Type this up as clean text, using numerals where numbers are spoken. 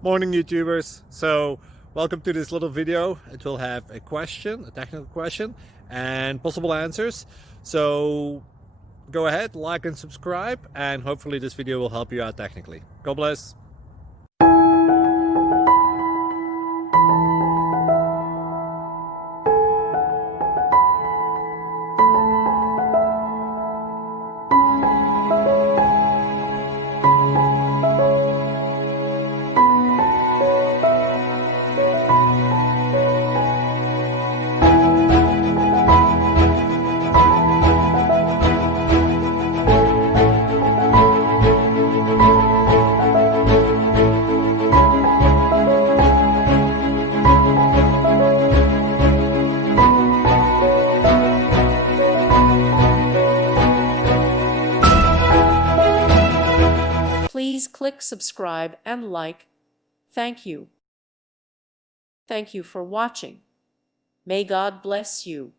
Morning YouTubers. So welcome to this little video. It will have a question, a technical question, and possible answers. So go ahead, like and subscribe, and hopefully this video will help you out technically. God bless. Please click subscribe and like. Thank you. Thank you for watching. May God bless you.